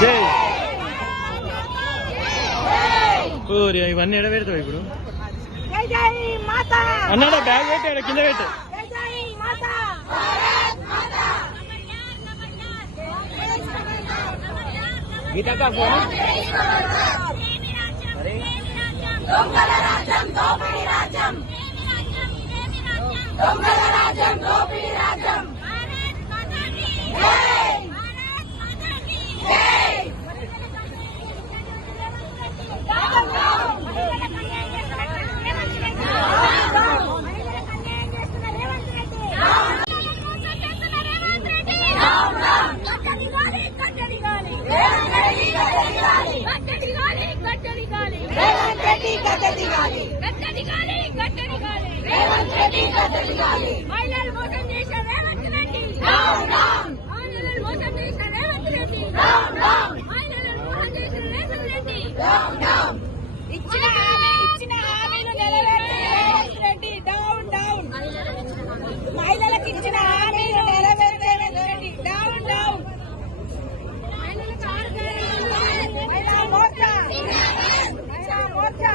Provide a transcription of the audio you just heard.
జై ఊరి ఇవన్నీ ఎడ పెడతావు ఇప్పుడు అన్నాడా బ్యాగ్ పెట్టాడు కింద పెట్టు గీతక్క ఫోన్ దొంగల రాజ్యం దోపిడీ రాజ్యం దొంగల రాజ్యం దోపిడీ రాజ్యం మహిళలు మోసం చేసిన రేవంత్ రెడ్డి మహిళలు మోసం చేసిన రేవంత్ రెడ్డి మహిళలు మోసం చేసిన రేవంత్ రెడ్డి ఇచ్చిన హామీలు నెరవేర్చే రేవంత్ రెడ్డి డౌన్ డౌన్ మహిళలకు ఇచ్చిన హామీలు నెరవేర్చే రేవంత్ రెడ్డి డౌన్ డౌన్ మహిళా మోర్చా మహిళా మోర్చా